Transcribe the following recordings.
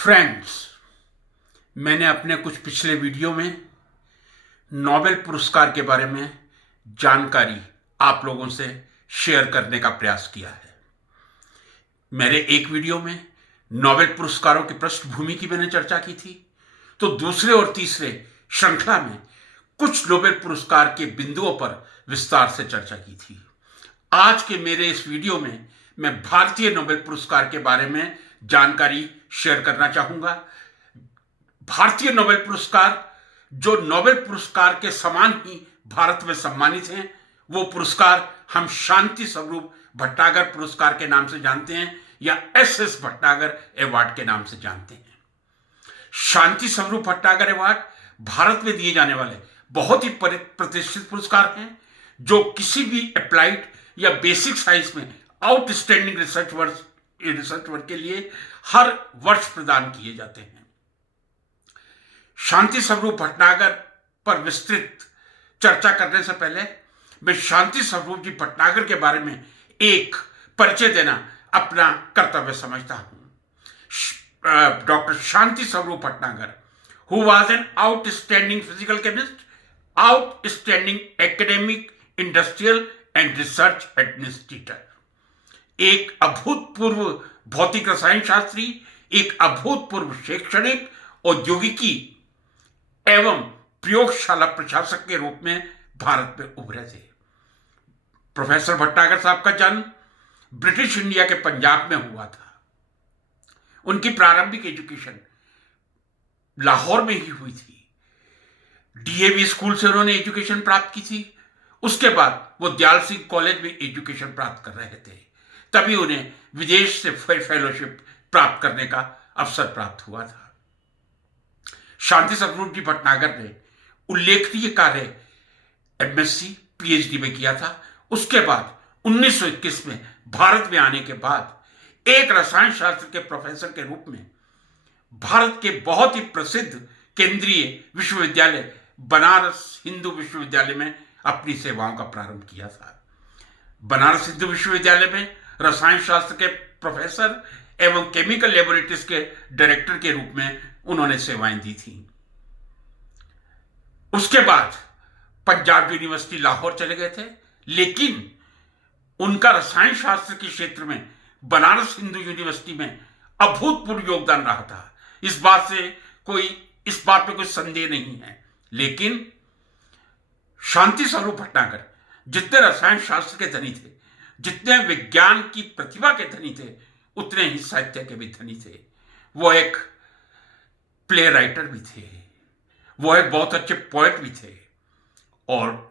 Friends, मैंने अपने कुछ पिछले वीडियो में नोबेल पुरस्कार के बारे में जानकारी आप लोगों से शेयर करने का प्रयास किया है। मेरे एक वीडियो में नोबेल पुरस्कारों की पृष्ठभूमि की मैंने चर्चा की थी, तो दूसरे और तीसरे श्रृंखला में कुछ नोबेल पुरस्कार के बिंदुओं पर विस्तार से चर्चा की थी। आज के मेरे इस वीडियो में मैं भारतीय नोबेल पुरस्कार के बारे में जानकारी शेयर करना चाहूंगा। भारतीय नोबेल पुरस्कार, जो नोबेल पुरस्कार के समान ही भारत में सम्मानित हैं, वो पुरस्कार हम शांति स्वरूप भट्टागर पुरस्कार के नाम से जानते हैं या एस भट्टागर अवार्ड के नाम से जानते हैं। शांति स्वरूप भट्टागर अवार्ड भारत में दिए जाने वाले बहुत ही प्रतिष्ठित पुरस्कार हैं, जो किसी भी अप्लाइड या बेसिक साइंस में आउटस्टैंडिंग रिसर्च वर्क के लिए हर वर्ष प्रदान किए जाते हैं। शांति स्वरूप भट्टागर पर विस्तृत चर्चा करने से पहले मैं शांति स्वरूप जी भट्टागर के बारे में एक परिचय देना अपना कर्तव्य समझता हूं। Doctor Shanti Swarup भट्टागर, who was an outstanding physical chemist, outstanding academic, industrial and research administrator, एक अभूतपूर्व भौतिक रसायन शास्त्री, एक अभूतपूर्व शैक्षणिक, औद्योगिकी एवं प्रयोगशाला प्रशासक के रूप में भारत में उभरे थे। प्रोफेसर भट्टागर साहब का जन्म ब्रिटिश इंडिया के पंजाब में हुआ था। उनकी प्रारंभिक एजुकेशन लाहौर में ही हुई थी। डीएवी स्कूल से उन्होंने एजुकेशन प्राप्त की थी। उसके बाद वो दयाल सिंह कॉलेज में एजुकेशन प्राप्त कर रहे थे, तभी उन्हें विदेश से फेलोशिप प्राप्त करने का अवसर प्राप्त हुआ था। शांति स्वरूप जी भट्टागर ने उल्लेखनीय कार्य एमएससी पीएचडी में किया था। उसके बाद 1921 में भारत में आने के बाद एक रसायन शास्त्र के प्रोफेसर के रूप में भारत के बहुत ही प्रसिद्ध केंद्रीय विश्वविद्यालय बनारस हिंदू विश्वविद्यालय में अपनी सेवाओं का प्रारंभ किया था। बनारस हिंदू विश्वविद्यालय में रसायन शास्त्र के प्रोफेसर एवं केमिकल लेबोरेटरीज के डायरेक्टर के रूप में उन्होंने सेवाएं दी थी। उसके बाद पंजाब यूनिवर्सिटी लाहौर चले गए थे, लेकिन उनका रसायन शास्त्र के क्षेत्र में बनारस हिंदू यूनिवर्सिटी में अभूतपूर्व योगदान रहा था। इस बात में कोई संदेह नहीं है। लेकिन शांति स्वरूप भट्टागर जितने रसायन शास्त्र के धनी थे, जितने विज्ञान की प्रतिभा के धनी थे, उतने ही साहित्य के भी धनी थे। वो एक प्ले राइटर भी थे, वो एक बहुत अच्छे पोएट भी थे। और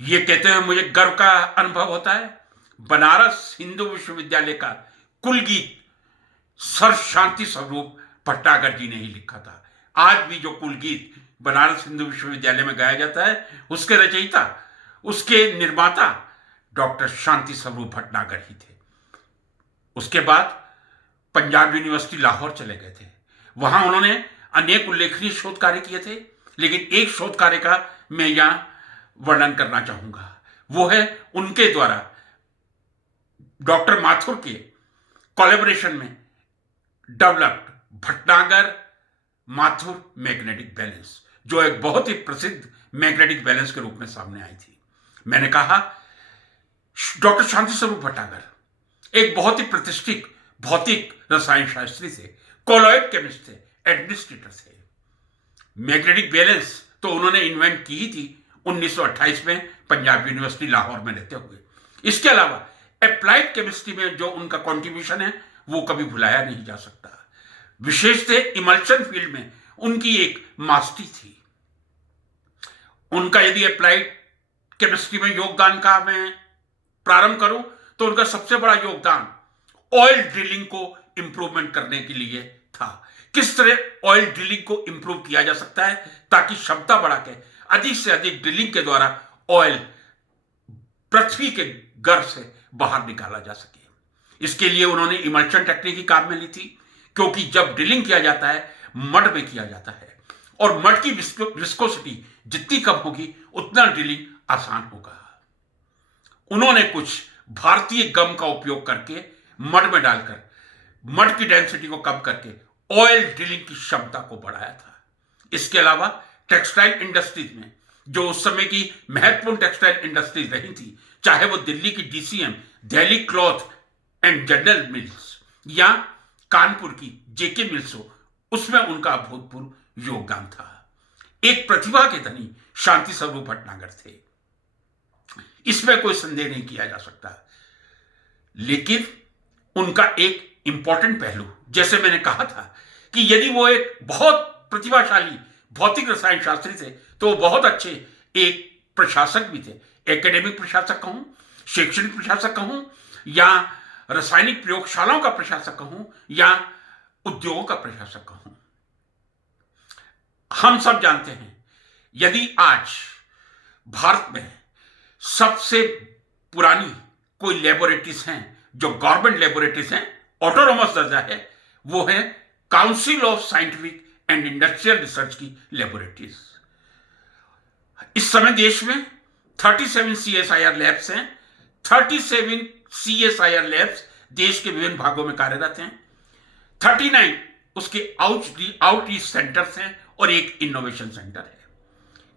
ये कहते हुए मुझे गर्व का अनुभव होता है, बनारस हिंदू विश्वविद्यालय का कुलगीत सर शांति स्वरूप भट्टागर जी ने ही लिखा था। आज भी जो कुलगीत बनारस हिंदू विश्वविद्यालय में गाया जाता है, उसके रचयिता, उसके निर्माता डॉक्टर शांति स्वरूप भट्टागर ही थे। उसके बाद पंजाब यूनिवर्सिटी लाहौर चले गए थे। वहां उन्होंने अनेक उल्लेखनीय शोध कार्य किए थे, लेकिन एक शोध कार्य का मैं यहां वर्णन करना चाहूंगा। वो है उनके द्वारा डॉक्टर माथुर के कोलैबोरेशन में डेवलप्ड भट्टागर माथुर मैग्नेटिक बैलेंस, जो एक बहुत ही प्रसिद्ध मैग्नेटिक बैलेंस के रूप में सामने आई थी। मैंने कहा डॉक्टर शांति स्वरूप भट्टागर एक बहुत ही प्रतिष्ठित भौतिक रसायन शास्त्री थे, कोलॉइड केमिस्ट थे, एडमिनिस्ट्रेटर थे। मैग्नेटिक बैलेंस तो उन्होंने इन्वेंट की ही थी 1928 में पंजाब यूनिवर्सिटी लाहौर में रहते हुए। इसके अलावा अप्लाइड केमिस्ट्री में जो उनका कॉन्ट्रीब्यूशन है, वो कभी भुलाया नहीं जा सकता। विशेष से इमल्शन फील्ड में उनकी एक मास्टरी थी। उनका यदि अप्लाइड केमिस्ट्री में योगदान का मैं प्रारंभ करूं, तो उनका सबसे बड़ा योगदान ऑयल ड्रिलिंग को इंप्रूवमेंट करने के लिए था। किस तरह ऑयल ड्रिलिंग को इंप्रूव किया जा सकता है ताकि क्षमता बढ़ा के अधिक से अधिक ड्रिलिंग के द्वारा ऑयल पृथ्वी के गर्भ से बाहर निकाला जा सके। इसके लिए उन्होंने इमल्शन टेक्निक ही काम में ली थी, क्योंकि जब ड्रिलिंग किया जाता है मड में किया जाता है, और मड की विस्कोसिटी जितनी कम होगी उतना ड्रिलिंग आसान होगा। उन्होंने कुछ भारतीय गम का उपयोग करके मड में डालकर मड की डेंसिटी को कम करके ऑयल ड्रिलिंग की क्षमता को बढ़ाया था। इसके अलावा टेक्सटाइल इंडस्ट्रीज में, जो उस समय की महत्वपूर्ण टेक्सटाइल इंडस्ट्रीज रही थी, चाहे वो दिल्ली की DCM, Delhi cloth and general mills या कानपुर की जेके मिल्स हो, उसमें उनका अभूतपूर्व योगदान था। एक प्रतिभा के धनी शांति स्वरूप भटनागर थे, इसमें कोई संदेह नहीं किया जा सकता। लेकिन उनका एक इंपॉर्टेंट पहलू, जैसे मैंने कहा था कि यदि वो एक बहुत प्रतिभाशाली भौतिक रसायन शास्त्री थे, तो वो बहुत अच्छे एक प्रशासक भी थे। एकेडमिक प्रशासक कहूं, शैक्षणिक प्रशासक कहूं, या रासायनिक प्रयोगशालाओं का प्रशासक कहूं, या उद्योगों का प्रशासक कहूं। हम सब जानते हैं, यदि आज भारत में सबसे पुरानी कोई लेबोरेटरीज हैं जो गवर्नमेंट लेबोरेटरीज हैं, ऑटोनोमस दर्जा है, वो है council of scientific and industrial research की लेबोरेटरीज। इस समय देश में 37 CSIR लैब्स हैं। 37 CSIR लैब्स देश के विभिन्न भागों में कार्यरत हैं। 39 उसके आउटरीच सेंटर्स हैं और एक इनोवेशन सेंटर है।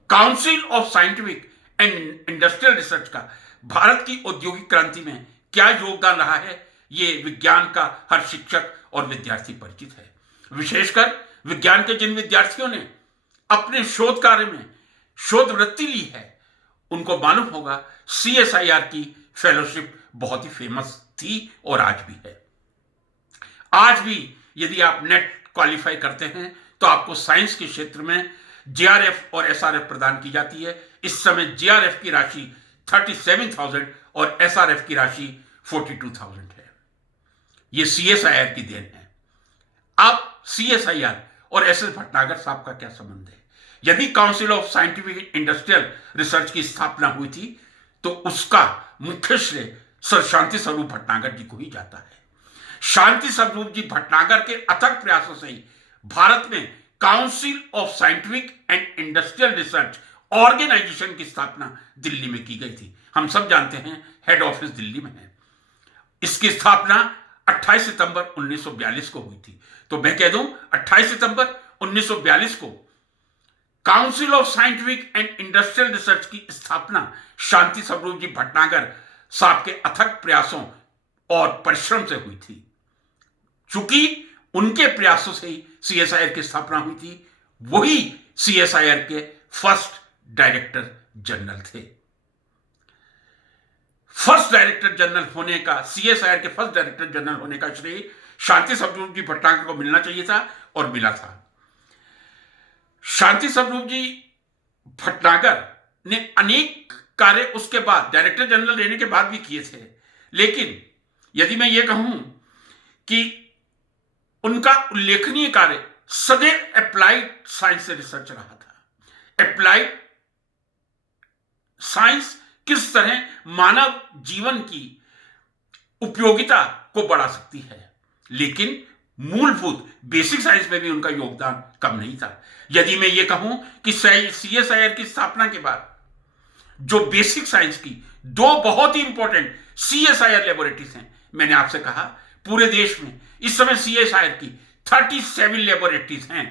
Council of scientific and industrial research का भारत की औद्योगिक क्रांति में क्या योगदान रहा है, यह विज्ञान का हर शिक्षक और विद्यार्थी परिचित है। विशेषकर विज्ञान के जिन विद्यार्थियों ने अपने शोध कार्य में शोध वृत्ति ली है, उनको मालूम होगा CSIR की फेलोशिप बहुत ही फेमस थी और आज भी है। आज भी यदि आप नेट क्वालिफाई करते हैं तो आपको साइंस के क्षेत्र में JRF और SRF प्रदान की जाती है। इस समय JRF की राशि 37,000 और SRF की राशि 42,000 है। यह CSIR की देन है। अब CSIR और SS भटनागर साहब का क्या संबंध है? यदि council of scientific industrial research की स्थापना हुई थी, तो उसका मुख्य श्रेय सर शांति स्वरूप भटनागर जी को ही जाता है। शांति स्वरूप जी भटनागर के अथक प्रयासों से ही भारत में council of scientific and industrial research organisation की स्थापना दिल्ली में की गई थी। हम सब जानते हैं हेड ऑफिस दिल्ली में है। इसकी स्थापना 28 सितंबर 1942 को हुई थी। तो मैं कह दूं 28 सितंबर 1942 को council of scientific and industrial research की स्थापना शांति स्वरूप जी भटनागर साहब के अथक प्रयासों और परिश्रम से हुई थी। चूंकि उनके प्रयासों से ही CSIR की स्थापना हुई थी, वही CSIR के फर्स्ट डायरेक्टर जनरल थे। फर्स्ट डायरेक्टर जनरल होने का, CSIR के फर्स्ट डायरेक्टर जनरल होने का श्रेय शांति स्वरूप जी भटनागर को मिलना चाहिए था और मिला था। शांति स्वरूप जी भटनागर ने अनेक कार्य उसके बाद, डायरेक्टर जनरल रहने के बाद भी किए थे। लेकिन यदि मैं ये कहूं कि उनका उल्लेखनीय कार्य सदैव अप्लाइड साइंस से रिसर्च रहा था। अप्लाइड साइंस किस तरह मानव जीवन की उपयोगिता को बढ़ा सकती है, लेकिन मूलभूत बेसिक साइंस में भी उनका योगदान कम नहीं था। यदि मैं ये कहूं कि CSIR की स्थापना के बाद जो बेसिक साइंस की दो बहुत ही इंपॉर्टेंट CSIR लेबोरेटरीज हैं, मैंने आपसे कहा पूरे देश में इस समय CSIR की 37 लेबोरेटरीज हैं।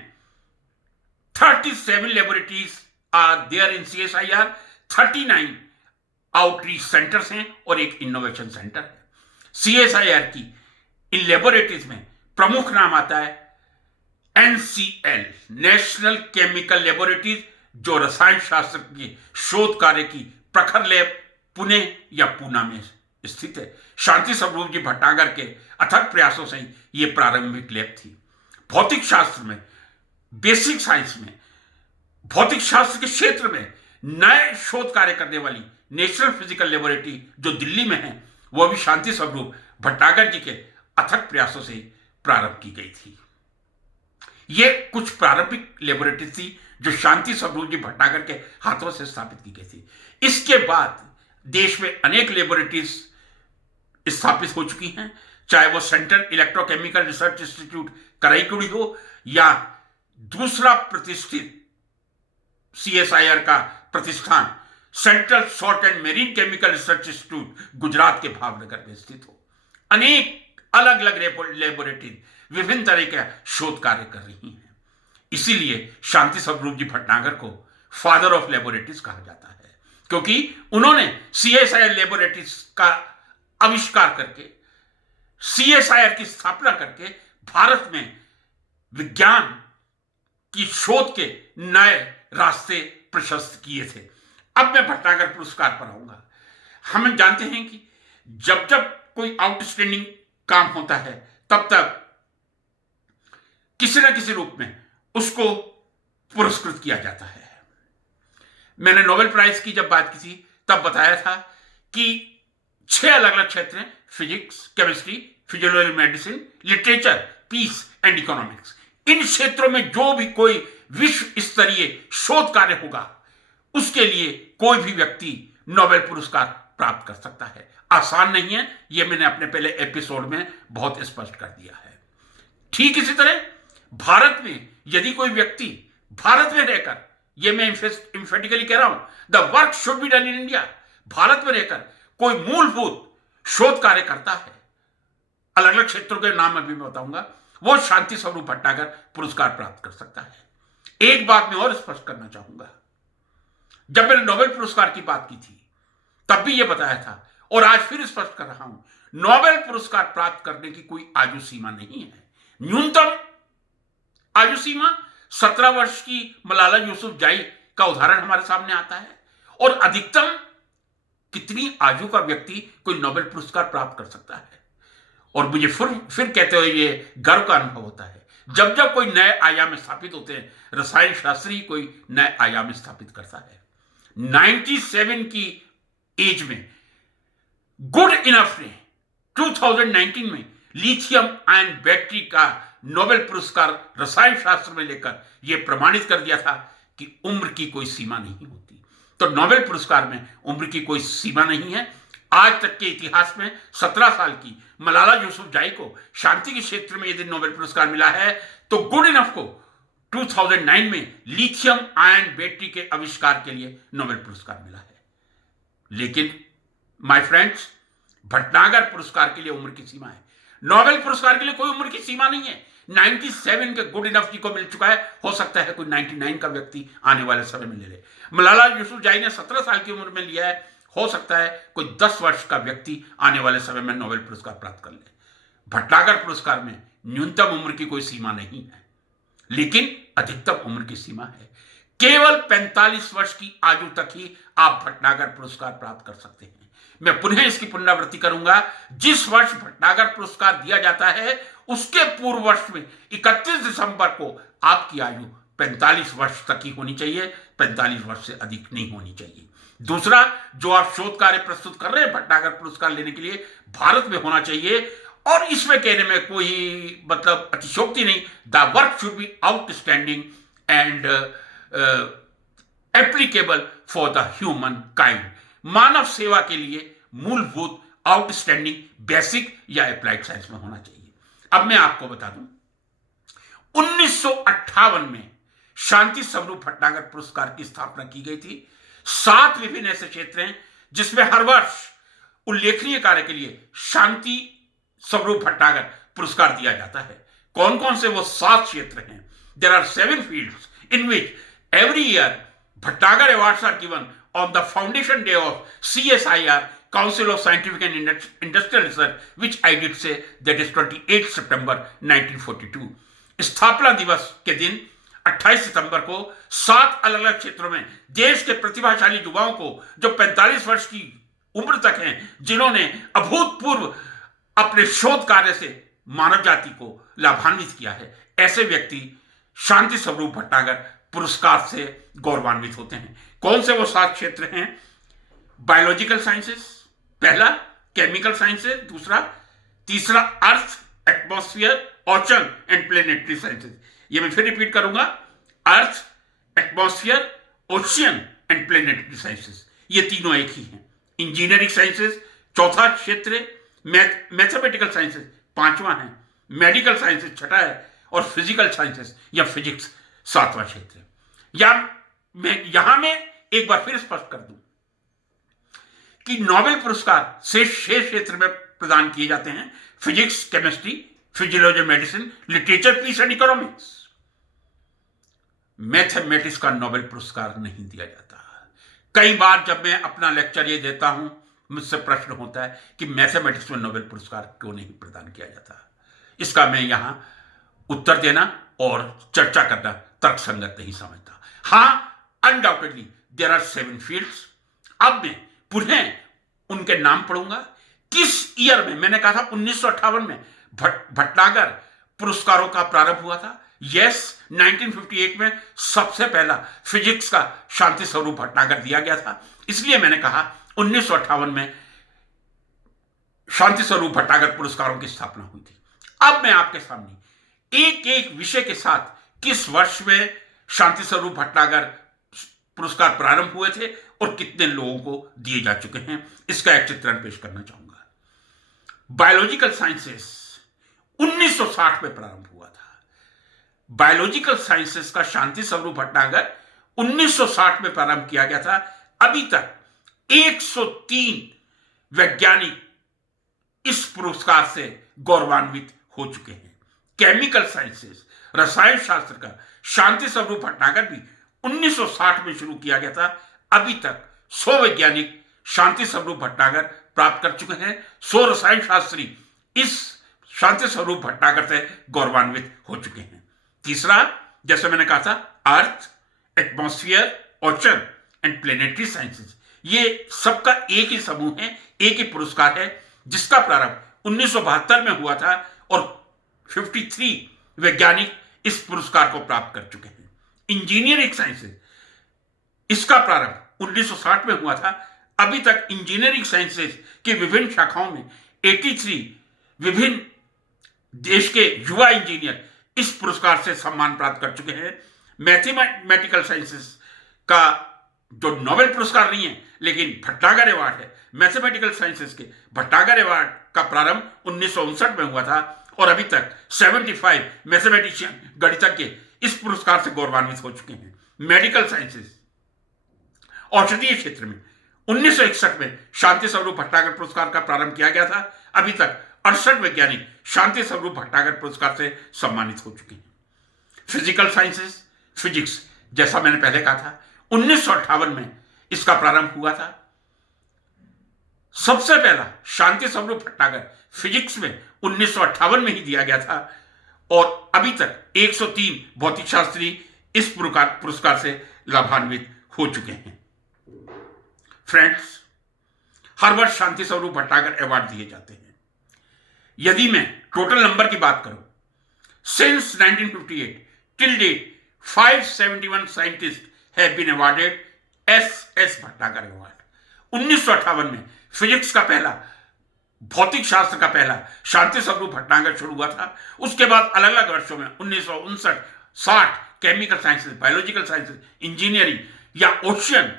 37 laboratories are there in CSIR, 39 outreach centres हैं और एक इनोवेशन सेंटर है। CSIR की इन लेबोरेटरीज में प्रमुख नाम आता है NCL, नेशनल केमिकल लेबोरेटरीज, जो रसायन शास्त्र के शोध कार्य की प्रखर लैब पुणे या पूना में स्थित है। शांति स्वरूप जी भटनागर के अथक प्रयासों से ही यह प्रारंभिक लैब थी। भौतिक शास्त्र में, बेसिक साइंस में, भौतिक शास्त्र के क्षेत्र में नए शोध कार्य करने वाली नेशनल फिजिकल लेबोरेटरी जो दिल्ली में है, वह भी शांति स्वरूप भटनागर जी के अथक प्रयासों से प्रारंभ की गई थी। ये कुछ प्रारंभिक लेबोरेटरी थी जो शांति स्वरूप जी भटनागर के हाथों से स्थापित की गई थी। इसके बाद देश में अनेक लेबोरेटरीज स्थापित हो चुकी हैं, चाहे वो central electrochemical research institute Karaikudi हो या दूसरा प्रतिष्ठित CSIR का प्रतिष्ठान central salt and marine chemical research institute Gujarat के भावनगर में स्थित हो। अनेक अलग अलग लेबोरेटरी विभिन्न तरह के शोध कार्य कर रही हैं। इसीलिए शांति स्वरूप जी भटनागर को फादर ऑफ लेबोरेटरीज कहा जाता है, क्योंकि उन्होंने CSIR लेबोरेटरीज का आविष्कार करके, CSIR की स्थापना करके भारत में विज्ञान की शोध के नए रास्ते प्रशस्त किए थे। अब मैं भटनागर पुरस्कार पर आऊंगा। हम जानते हैं कि जब जब कोई आउटस्टैंडिंग काम होता है तब तक किसी न किसी रूप में उसको पुरस्कृत किया जाता है। मैंने नोबेल प्राइज की जब बात की थी तब बताया था कि 6 अलग अलग क्षेत्र हैं, physics, chemistry, physiology, medicine, literature, peace and economics. इन क्षेत्रों में जो भी कोई विश्व स्तरीय शोध कार्य होगा उसके लिए कोई भी व्यक्ति नोबेल पुरस्कार प्राप्त कर सकता है। आसान नहीं है, यह मैंने अपने पहले एपिसोड में बहुत स्पष्ट कर दिया है। ठीक इसी तरह भारत में यदि कोई व्यक्ति भारत में रहकर, यह मैं इंफेटिकली कह रहा हूं, the work should be done in India, Bharat में रहकर कोई मूलभूत शोध कार्य करता है, अलग अलग क्षेत्रों के नाम अभी मैं बताऊंगा, वो शांति स्वरूप भटनागर पुरस्कार प्राप्त कर सकता है। एक बात मैं और स्पष्ट करना चाहूंगा, जब मैंने नोबेल पुरस्कार की बात की थी तब भी यह बताया था और आज फिर स्पष्ट कर रहा हूं, नोबेल पुरस्कार प्राप्त करने की कोई आयु सीमा नहीं है। न्यूनतम आयु सीमा 17 वर्ष की मलाला यूसुफजई का उदाहरण हमारे सामने आता है, और अधिकतम कितनी आयु का व्यक्ति कोई नोबेल पुरस्कार प्राप्त कर सकता है। और मुझे फिर कहते हुए ये गर्व का अनुभव होता है जब जब कोई नए आयाम स्थापित होते हैं, रसायन शास्त्री कोई नए आयाम स्थापित करता है। 97 की एज में गुड इनफ ने 2019 में लिथियम आयन बैटरी का नोबेल पुरस्कार रसायन शास्त्र में लेकर यह प्रमाणित कर दिया था कि उम्र की कोई सीमा नहीं होती। तो नोबेल पुरस्कार में उम्र की कोई सीमा नहीं है। आज तक के इतिहास में 17 साल की मलाला यूसुफजई को शांति के क्षेत्र में यदि नोबेल पुरस्कार मिला है तो गुड इनफ को 2009 में लिथियम आयन बैटरी के आविष्कार के लिए नोबेल पुरस्कार मिला है। लेकिन माय फ्रेंड्स, भटनागर पुरस्कार के लिए उम्र की सीमा है, नोबेल पुरस्कार के लिए कोई उम्र की सीमा नहीं है। 97 के गुड इनफ जी को मिल चुका है, हो सकता है कोई 99 का व्यक्ति आने वाले समय में ले ले। मलाला यूसुफजई ने 17 साल की उम्र में लिया है, हो सकता है कोई 10 वर्ष का व्यक्ति आने वाले समय में नोबेल पुरस्कार प्राप्त कर ले। भटनागर पुरस्कार में न्यूनतम उम्र की कोई सीमा नहीं है, लेकिन अधिकतम उम्र की सीमा है। केवल 45 वर्ष की आयु तक ही आप भटनागर पुरस्कार प्राप्त कर सकते हैं। मैं पुनः इसकी पुनरावृत्ति करूंगा, जिस वर्ष भटनागर पुरस्कार दिया जाता है उसके पूर्व वर्ष में 31 दिसंबर को आपकी आयु 45 वर्ष तक ही होनी चाहिए, 45 वर्ष से अधिक नहीं होनी चाहिए। दूसरा, जो आप शोध कार्य प्रस्तुत कर रहे हैं भटनागर पुरस्कार लेने के लिए, भारत में होना चाहिए, और इसमें कहने में कोई मतलब अतिशयोक्ति नहीं। The work should be outstanding and applicable for the humankind, मानव सेवा के लिए मूलभूत, आउटस्टैंडिंग, बेसिक या अप्लाइड साइंस में होना चाहिए। अब मैं आपको बता दूं, 1958 में शांति स्वरूप भटनागर पुरस्कार की स्थापना की गई थी। 7 विभिन्न ऐसे क्षेत्र हैं जिसमें हर वर्ष उल्लेखनीय कार्य के लिए शांति स्वरूप भटनागर पुरस्कार दिया जाता है। कौन कौन से वो 7 क्षेत्र हैं? There are 7 fields in which every year Bhatnagar awards are given on the foundation day of CSIR, Council of Scientific and Industrial Research, which I did say that is 28 September 1942. स्थापना दिवस के दिन 28 सितंबर को 7 अलग अलग क्षेत्रों में देश के प्रतिभाशाली युवाओं को, जो 45 वर्ष की उम्र तक हैं, जिन्होंने अभूतपूर्व अपने शोध कार्य से मानव जाति को लाभान्वित किया है, ऐसे व्यक्ति शांति स्वरूप भटनागर पुरस्कार से गौरवान्वित होते हैं। कौन से वो 7 क्षेत्र हैं? बायोलॉजिकल साइंसेस पहला, केमिकल साइंसेस दूसरा, तीसरा earth, atmosphere, ocean and planetary sciences. ये मैं फिर रिपीट करूंगा, earth, atmosphere, ocean and planetary sciences, ये तीनों एक ही हैं। इंजीनियरिंग साइंसेस चौथा क्षेत्र है, मैथमेटिकल साइंसेस 5वां है, मेडिकल साइंसेस 6ठा है, और फिजिकल साइंसेस या फिजिक्स 7वां क्षेत्र है। यहां मैं एक बार फिर स्पष्ट कर दूं कि नोबेल पुरस्कार शेष क्षेत्र में प्रदान किए जाते हैं, physics, chemistry, physiology, medicine, literature, peace and economics. Mathematics का नोबेल पुरस्कार नहीं दिया जाता। कई बार जब मैं अपना लेक्चर ये देता हूं, मुझसे प्रश्न होता है कि मैथमेटिक्स में नोबेल पुरस्कार क्यों नहीं प्रदान किया जाता। इसका मैं यहां उत्तर देना और चर्चा करना तर्कसंगत नहीं समझता। हां, अनडाउटेडली देयर आर 7 फील्ड्स। अब मैं पुनः उनके नाम पढ़ूंगा। किस ईयर में? मैंने कहा था 1958 में भटनागर पुरस्कारों का प्रारंभ हुआ था। यस, 1958 में सबसे पहला फिजिक्स का शांति स्वरूप भटनागर दिया गया था। इसलिए मैंने कहा 1958 में शांति स्वरूप भटनागर पुरस्कारों की स्थापना हुई थी। अब मैं आपके सामने एक एक विषय के साथ किस वर्ष में शांति स्वरूप भटनागर पुरस्कार प्रारंभ हुए थे और कितने लोगों को दिए जा चुके हैं, इसका एक चित्रण पेश करना चाहूंगा। बायोलॉजिकल साइंसेस 1960 में प्रारंभ हुआ था। बायोलॉजिकल साइंसेस का शांति स्वरूप भटनागर 1960 में प्रारंभ किया गया था। अभी तक 103 वैज्ञानिक इस पुरस्कार से गौरवान्वित हो चुके हैं। केमिकल साइंसेस, रसायन शास्त्र का शांति स्वरूप भटनागर भी 1960 में शुरू किया गया था। अभी तक 100 वैज्ञानिक शांति स्वरूप भटनागर प्राप्त कर चुके हैं। 100 रसायन शास्त्री इस शांति स्वरूप भटनागर से गौरवान्वित हो चुके हैं। तीसरा, जैसे मैंने कहा था, earth, atmosphere, ocean and planetary sciences, ये सबका एक ही समूह है, एक ही पुरस्कार है, जिसका प्रारंभ 1972 में हुआ था और 53 वैज्ञानिक इस पुरस्कार को प्राप्त कर चुके हैं। इंजीनियरिंग साइंसेस, इसका प्रारंभ 1960 में हुआ था। अभी तक इंजीनियरिंग साइंसेस की विभिन्न शाखाओं में 83 विभिन्न देश के युवा इंजीनियर इस पुरस्कार से सम्मान प्राप्त कर चुके हैं। मैथमेटिकल साइंसेस का जो नोबेल पुरस्कार नहीं है, लेकिन भटनागर अवार्ड है, मैथमेटिकल साइंसेस के भटनागर अवार्ड का प्रारंभ 1959 में हुआ था और अभी तक 75 मैथमेटिशियन, गणितज्ञ इस पुरस्कार से गौरवान्वित हो चुके हैं। मेडिकल साइंसेस, औषधीय क्षेत्र में 1961 में शांति स्वरूप भटनागर पुरस्कार का प्रारंभ किया गया था। अभी तक 68 वैज्ञानिक शांति स्वरूप भटनागर पुरस्कार से सम्मानित हो चुके हैं। फिजिकल साइंसेस, फिजिक्स, जैसा मैंने पहले कहा था, 1958 में इसका प्रारंभ हुआ था। सबसे पहला शांति स्वरूप भटनागर फिजिक्स में 1958 में ही दिया गया था और अभी तक 103 भौतिक शास्त्री इस पुरस्कार से लाभान्वित हो चुके हैं। फ्रेंड्स, हर वर्ष शांति स्वरूप भटनागर अवार्ड दिए जाते हैं। यदि मैं टोटल नंबर की बात करूं, since 1958 till date 571 scientist have been awarded as Bhatnagar award. 1958 में फिजिक्स का पहला, भौतिक शास्त्र का पहला शांति स्वरूप भटनागर शुरू हुआ था। उसके बाद अलग अलग वर्षों में 1959, 60 chemical sciences, biological sciences, engineering या ओशियन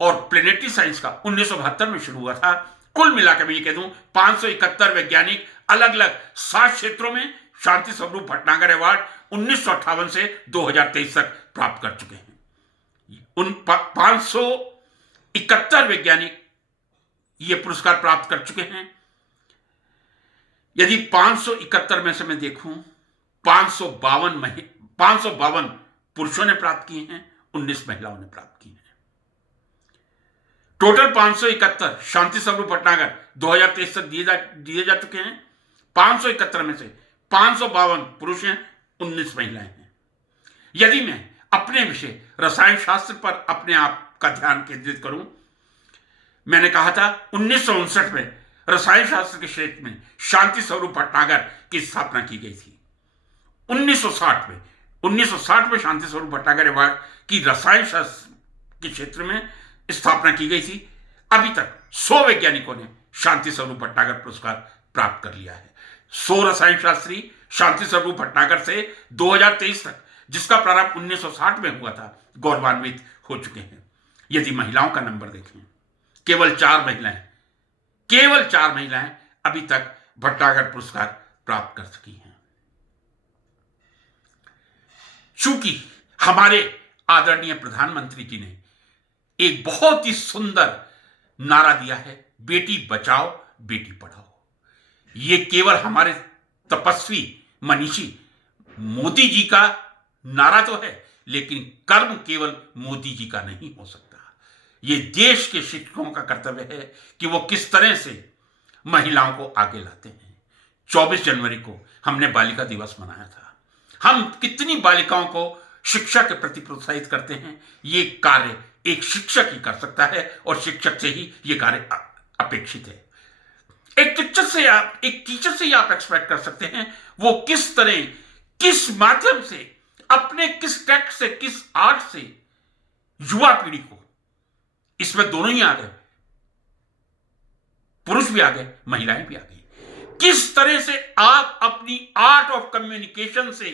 और प्लेनेटरी साइंस का 1972 में शुरू हुआ था। कुल मिलाकर मैं ये कह दूं 571 वैज्ञानिक अलग अलग 7 क्षेत्रों में शांति स्वरूप भटनागर अवार्ड 1958 से 2023 तक प्राप्त कर चुके हैं। उन 571 वैज्ञानिक ये पुरस्कार प्राप्त कर चुके हैं। यदि 571 में से मैं देखूं, 552 पुरुषों ने प्राप्त किए हैं, 19 महिलाओं ने प्राप्त किए हैं। टोटल 571 शांति स्वरूप भटनागर 2023 तक दिए जा चुके हैं। 571 में से 552 पुरुष हैं, 19 महिलाएं हैं। यदि मैं अपने विषय रसायन शास्त्र पर अपने आप का ध्यान केंद्रित करूं, मैंने कहा था 1959 में रसायन शास्त्र के क्षेत्र में शांति स्वरूप भटनागर की स्थापना की गई थी। 1960 में शांति स्वरूप भटनागर अवार्ड की रसायन शास्त्र के क्षेत्र में स्थापना की गई थी। अभी तक 100 वैज्ञानिकों ने शांति स्वरूप भटनागर पुरस्कार प्राप्त कर लिया है। 100 रसायन शास्त्री शांति स्वरूप भटनागर से 2023 तक, जिसका प्रारंभ 1960 में हुआ था, गौरवान्वित हो चुके हैं। यदि महिलाओं का नंबर देखें, केवल 4 महिलाएं अभी तक भटनागर पुरस्कार प्राप्त कर चुकी हैं। चूंकि हमारे आदरणीय प्रधानमंत्री जी ने एक बहुत ही सुंदर नारा दिया है, बेटी बचाओ बेटी पढ़ाओ। ये केवल हमारे तपस्वी, मनीषी। मोदी जी का नारा तो है, लेकिन कर्म केवल मोदी जी का नहीं हो सकता। ये देश के शिक्षकों का कर्तव्य है कि वो किस तरह से महिलाओं को आगे लाते हैं। 24 जनवरी को हमने बालिका दिवस मनाया था। हम कितनी बालिकाओं को शिक्षा के प्रति प्रोत्साहित करते हैं, ये कार्य एक शिक्षक ही कर सकता है, और शिक्षक से ही ये कार्य अपेक्षित है। एक टीचर से ही आप एक्सपेक्ट कर सकते हैं वो किस तरह, किस माध्यम से, अपने किस टेक्स्ट से, किस आर्ट से युवा पीढ़ी को, इसमें दोनों ही आ गए, पुरुष भी आ गए, महिलाएं भी आ गई, किस तरह से आप अपनी आर्ट ऑफ कम्युनिकेशन से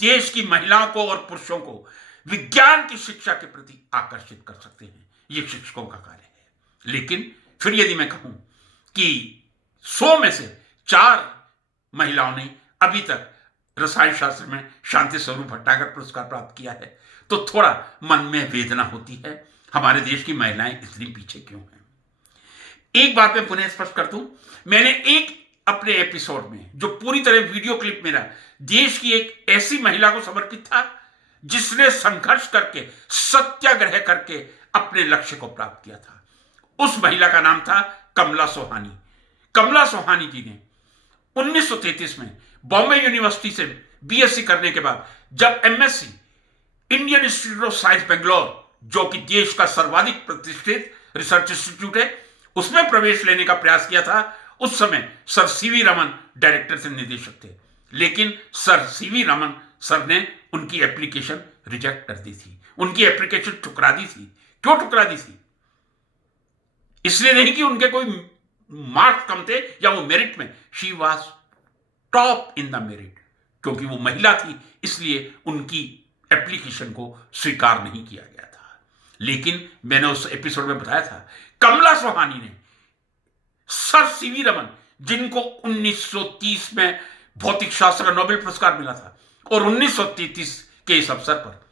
देश की महिलाओं को और पुरुषों को विज्ञान की शिक्षा के प्रति आकर्षित कर सकते हैं। यह शिक्षकों का कार्य है। लेकिन फिर यदि मैं कहूं कि 100 में से 4 महिलाओं ने अभी तक रसायन शास्त्र में शांति स्वरूप भट्टागर पुरस्कार प्राप्त किया है, तो थोड़ा मन में वेदना होती है, हमारे देश की महिलाएं इतनी पीछे क्यों हैं। एक बात मैं पुनः स्पष्ट कर दूं, मैंने एक अपने एपिसोड में, जो पूरी तरह वीडियो क्लिप मेरा देश की एक ऐसी महिला को समर्पित था जिसने संघर्ष करके, सत्याग्रह करके अपने लक्ष्य को प्राप्त किया था। उस महिला का नाम था कमला सोहानी। कमला सोहानी जी ने 1933 में बॉम्बे यूनिवर्सिटी से बीएससी करने के बाद जब MSc Indian institute of science Bangalore, जो कि देश का सर्वाधिक प्रतिष्ठित रिसर्च इंस्टीट्यूट है, उसमें प्रवेश लेने का प्रयास किया था, उस समय सर सीवी रमन डायरेक्टर से निदेशक थे। लेकिन सर सीवी रमन सर ने उनकी एप्लीकेशन रिजेक्ट कर दी थी, उनकी एप्लीकेशन ठुकरा दी थी। क्यों ठुकरा दी थी? इसलिए नहीं कि उनके कोई मार्क्स कम थे या वो मेरिट में, she was top in the merit, क्योंकि वो महिला थी, इसलिए उनकी एप्लीकेशन को स्वीकार नहीं किया गया था। लेकिन मैंने उस एपिसोड में बताया था, कमला सोहानी ने सर सीवी रमन, जिनको 1930 में भौतिक शास्त्र का नोबेल पुरस्कार मिला था, और 1933 के इस अवसर पर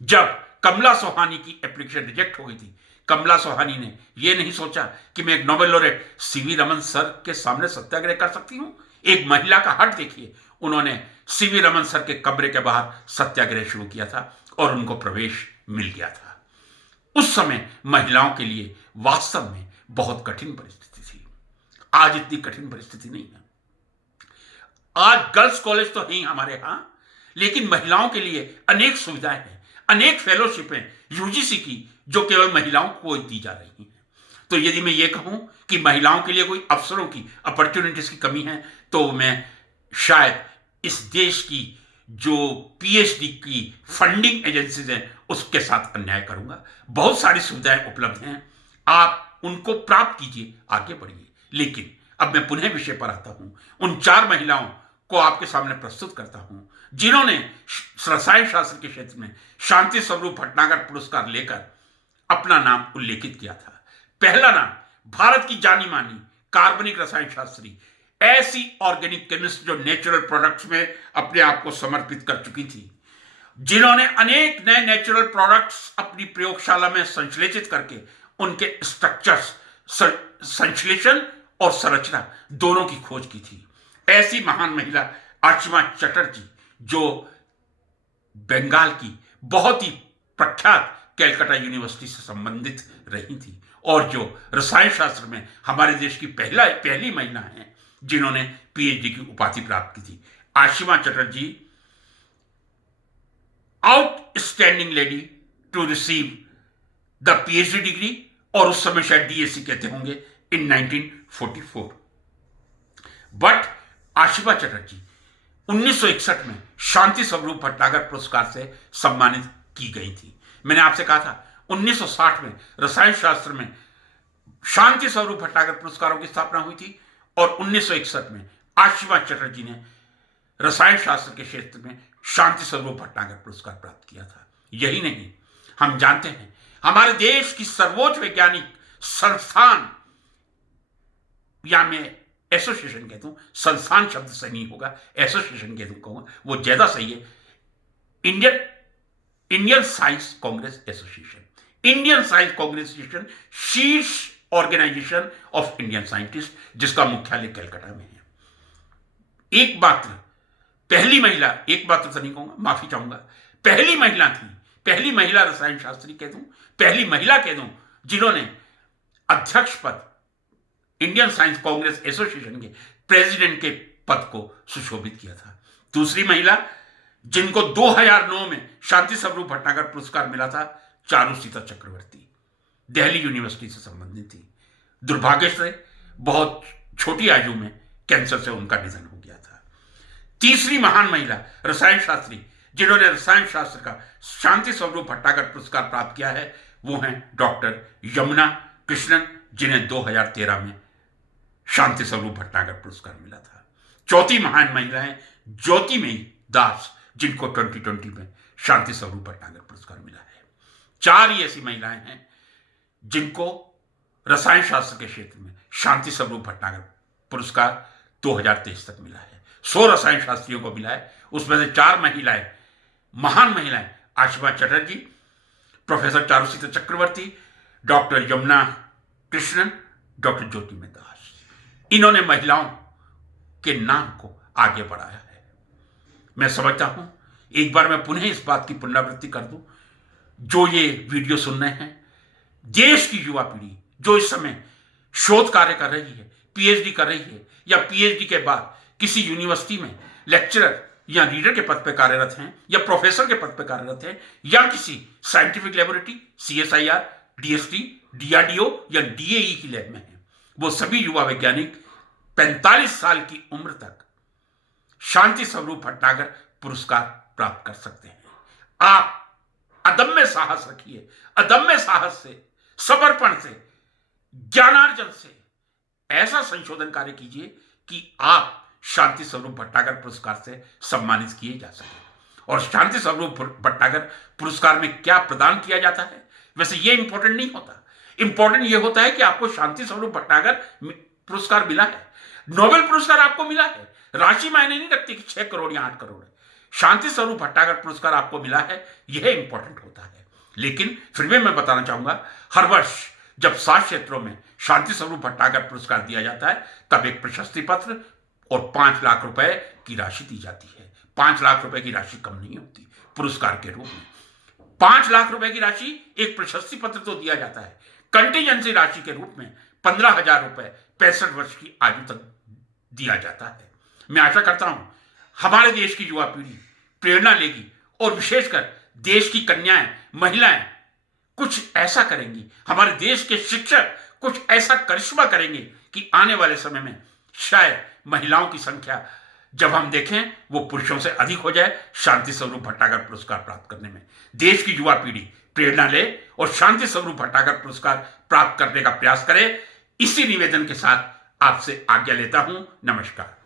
जब कमला सोहानी की एप्लीकेशन रिजेक्ट हो गई थी, कमला सोहानी ने यह नहीं सोचा कि मैं एक Nobel laureate CV Raman sir के सामने सत्याग्रह कर सकती हूं। एक महिला का हट देखिए, उन्होंने सीवी रमन सर के कमरे के बाहर सत्याग्रह शुरू किया था और उनको प्रवेश मिल गया था। उस समय महिलाओं के लिए वास्तव में बहुत कठिन परिस्थिति थी। आज इतनी कठिन परिस्थिति नहीं है। आज गर्ल्स कॉलेज तो हैं हमारे यहां, लेकिन महिलाओं के लिए अनेक सुविधाएं हैं, अनेक फेलोशिपें यूजीसी की, जो केवल महिलाओं को दी जा रही हैं। तो यदि मैं ये कहूं कि महिलाओं के लिए कोई अवसरों की, अपॉर्चुनिटीज की कमी है, तो मैं शायद इस देश की जो पीएचडी की फंडिंग एजेंसीज हैं उसके साथ अन्याय करूंगा। बहुत सारी सुविधाएं उपलब्ध हैं, आप उनको प्राप्त कीजिए, आगे बढ़िए। लेकिन अब मैं पुनः विषय पर आता हूं, उन 4 महिलाओं को आपके सामने प्रस्तुत करता हूं जिन्होंने रसायन शास्त्र के क्षेत्र में शांति स्वरूप भट्टागर पुरस्कार लेकर अपना नाम उल्लेखित किया था। पहला नाम भारत की जानी मानी कार्बनिक रसायन शास्त्री, ऐसी ऑर्गेनिक केमिस्ट जो नेचुरल प्रोडक्ट्स में अपने आप को समर्पित कर चुकी थी, जिन्होंने अनेक नए नेचुरल प्रोडक्ट्स अपनी प्रयोगशाला में संश्लेषित करके उनके स्ट्रक्चर्स, संश्लेषण और संरचना दोनों की खोज की थी। ऐसी महान महिला आशिमा चटर्जी, जो बंगाल की बहुत ही प्रख्यात कैलकाटा यूनिवर्सिटी से संबंधित रही थी और जो रसायन शास्त्र में हमारे देश की पहली महिला हैं जिन्होंने पीएचडी की उपाधि प्राप्त की थी। Ashima Chatterjee outstanding lady to receive the PhD degree, और उस समय शायद डीएससी कहते होंगे, इन 1944। बट आशिमा चटर्जी 1961 में शांति स्वरूप भट्टागर पुरस्कार से सम्मानित की गई थी। मैंने आपसे कहा था 1960 में रसायन शास्त्र में शांति स्वरूप भट्टागर पुरस्कारों की स्थापना हुई थी, और 1961 में आशिमा चटर्जी ने रसायन शास्त्र के क्षेत्र में शांति स्वरूप भट्टागर पुरस्कार प्राप्त किया था। यही नहीं, हम जानते हैं हमारे देश की सर्वोच्च वैज्ञानिक संस्थान, या मैं एसोसिएशन कहता हूं, संस्थान शब्द से नहीं होगा, एसोसिएशन कहूंगा, वो ज्यादा सही है, Indian science Congress association. Indian science Congress association शीर्ष ऑर्गेनाइजेशन ऑफ इंडियन साइंटिस्ट, जिसका मुख्यालय कलकत्ता में है। एकमात्र पहली महिला, एकमात्र तो नहीं कहूंगा, माफी चाहूंगा, पहली महिला थी, पहली महिला रसायन शास्त्री कह दूं, पहली महिला कह दूं, जिन्होंने अध्यक्ष पद, इंडियन साइंस कांग्रेस एसोसिएशन के प्रेसिडेंट के पद को सुशोभित किया था। दूसरी महिला जिनको 2009 में शांति स्वरूप भटनागर पुरस्कार मिला था, चारुसीता चक्रवर्ती, दिल्ली यूनिवर्सिटी से संबंधित थी। दुर्भाग्य से बहुत छोटी आयु में कैंसर से उनका निधन हो गया था। तीसरी महान महिला रसायन शास्त्री जिन्होंने रसायन शास्त्र का शांति स्वरूप भटनागर पुरस्कार प्राप्त किया है, वो हैं डॉक्टर यमुना कृष्णन, जिन्हें 2013 में शांति स्वरूप भटनागर पुरस्कार मिला था। चौथी महान महिला है ज्योतिमयी दास, जिनको 2020 में शांति स्वरूप भटनागर पुरस्कार मिला है। 4 ही ऐसी महिलाएं हैं जिनको रसायन शास्त्र के क्षेत्र में शांति स्वरूप भटनागर पुरस्कार 2023 तक मिला है। 100 रसायन शास्त्रियों को मिला है, उसमें से 4 महिलाएं, महान महिलाएं, आशिमा चटर्जी, प्रोफेसर चारुसीता चक्रवर्ती, डॉक्टर यमुना कृष्णन, डॉक्टर ज्योतिमयी दास। इन्होंने महिलाओं के नाम को आगे बढ़ाया है। मैं समझता हूं, एक बार मैं पुनः इस बात की पुनरावृत्ति कर दूं, जो ये वीडियो सुन रहे हैं, देश की युवा पीढ़ी जो इस समय शोध कार्य कर रही है, पीएचडी कर रही है, या पीएचडी के बाद किसी यूनिवर्सिटी में लेक्चरर या रीडर के पद पर कार्यरत हैं, या प्रोफेसर के पद पर कार्यरत हैं, या किसी scientific laboratory, CSIR, DST, DRDO या डीएई की लैब में हैं, वो सभी युवा वैज्ञानिक 45 साल की उम्र तक शांति स्वरूप भटनागर पुरस्कार प्राप्त कर सकते हैं। आप अदम्य साहस रखिए, अदम्य साहस से, समर्पण से, ज्ञानार्जन से ऐसा संशोधन कार्य कीजिए कि आप शांति स्वरूप भटनागर पुरस्कार से सम्मानित किए जा सके। और शांति स्वरूप भटनागर पुरस्कार में क्या प्रदान किया जाता है, वैसे ये इंपॉर्टेंट नहीं होता। इंपॉर्टेंट ये होता है कि आपको शांति स्वरूप भटनागर पुरस्कार मिला है, नोबेल पुरस्कार आपको मिला है। राशि मायने नहीं रखती कि 6 करोड़ या 8 करोड़ है। शांति स्वरूप भटनागर पुरस्कार आपको मिला है, यह इंपॉर्टेंट होता है। लेकिन फिर भी मैं बताना चाहूंगा, हर वर्ष जब 7 क्षेत्रों में शांति स्वरूप भटनागर पुरस्कार दिया जाता है, तब एक प्रशस्ति पत्र और 5 लाख रुपए की राशि दी जाती है। 5 लाख रुपए की राशि कम नहीं होती पुरस्कार के रूप में। 5 लाख रुपए की राशि, एक प्रशस्ति पत्र तो दिया जाता है, कंटीजेंसी राशि के रूप में 15,000 रुपए 65 वर्ष की आयु तक दिया जाता है। मैं आशा करता हूं हमारे देश की युवा पीढ़ी प्रेरणा लेगी और विशेषकर देश की कन्याएं, महिलाएं कुछ ऐसा करेंगी, हमारे देश के शिक्षक कुछ ऐसा करिश्मा करेंगे कि आने वाले समय में शायद महिलाओं की संख्या जब हम देखें वो पुरुषों से अधिक हो जाए शांति स्वरूप भटनागर पुरस्कार प्राप्त करने में। देश की युवा पीढ़ी प्रेरणा ले और शांति स्वरूप भटनागर पुरस्कार प्राप्त करने का प्रयास करे। इसी निवेदन के साथ आपसे आज्ञा लेता हूं। नमस्कार।